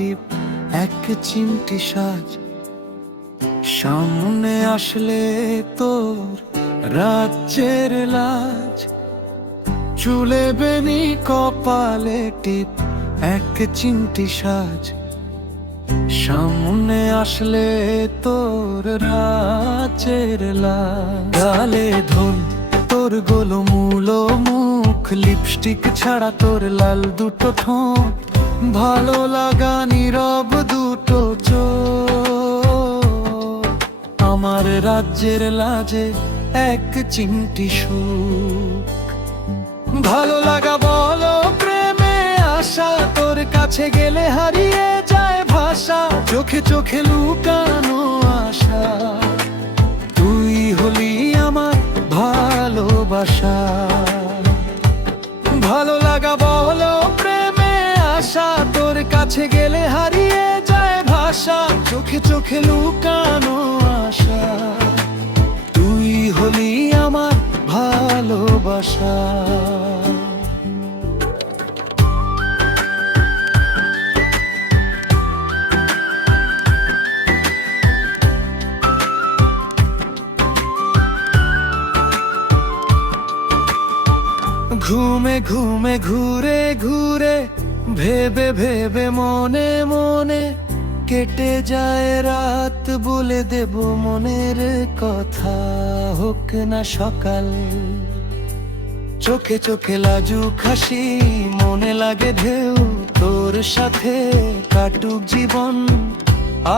টিপ এক চিমটি সাজ। সামনে আসলে তোর রাজ্যের লাজ, চুলে বেনি কপালে টিপ এক চিমটি সাজ। সামনে আসলে তোর রাজ্যের লাজ। গালে ধন তোর গোলমূলো মুখ, লিপস্টিক ছাড়া তোর লাল দুটো ঠোঁট, ভালো লাগা নীরব দুটো চোখ। আমার রাজ্যের লাজে এক চিমটি সুখ। ভালো লাগা বলো প্রেমে আশা, তোর কাছে গেলে হারিয়ে যায় ভাষা, চোখে চোখে লুকানো আশা। তুই হলি আমার ভালোবাসা। ভালো লাগা বলো প্রেমে আশা, তোর কাছে গেলে হারিয়ে যায় ভাষা, চোখে চোখে লুকানো আশা। তুই হলি আমার ভালোবাসা। ঘুমে ঘুমে ঘুরে ঘুরে, ভেবে ভেবে মনে মনে, কেটে যায় রাত বলে দেব মনের কথা। হোক না সকাল, চোখে চোখে লাজুক হাসি, মনে লাগে ঢেউ, তোর সাথে কাটুক জীবন,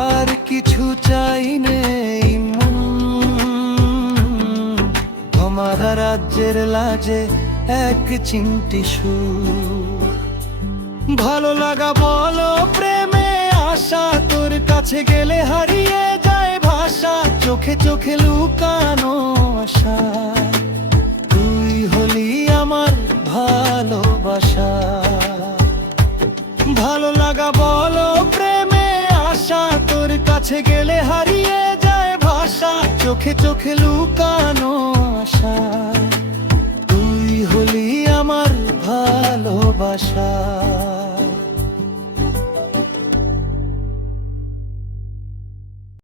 আর কিছু চাই নেই মন। আমার রাজ্যের লাজে এক চিমটি সুখ। ভালো লাগা বলো প্রেমে আশা, তোর কাছে গেলে হারিয়ে যায় ভাষা, চোখে চোখে লুকানো আশা। তুই হলি আমার ভালোবাসা। ভালো লাগা বলো প্রেমে আশা, তোর কাছে গেলে হারিয়ে যায় ভাষা, চোখে চোখে লুকানো আশা। তুই হলি আমার ভালোবাসা।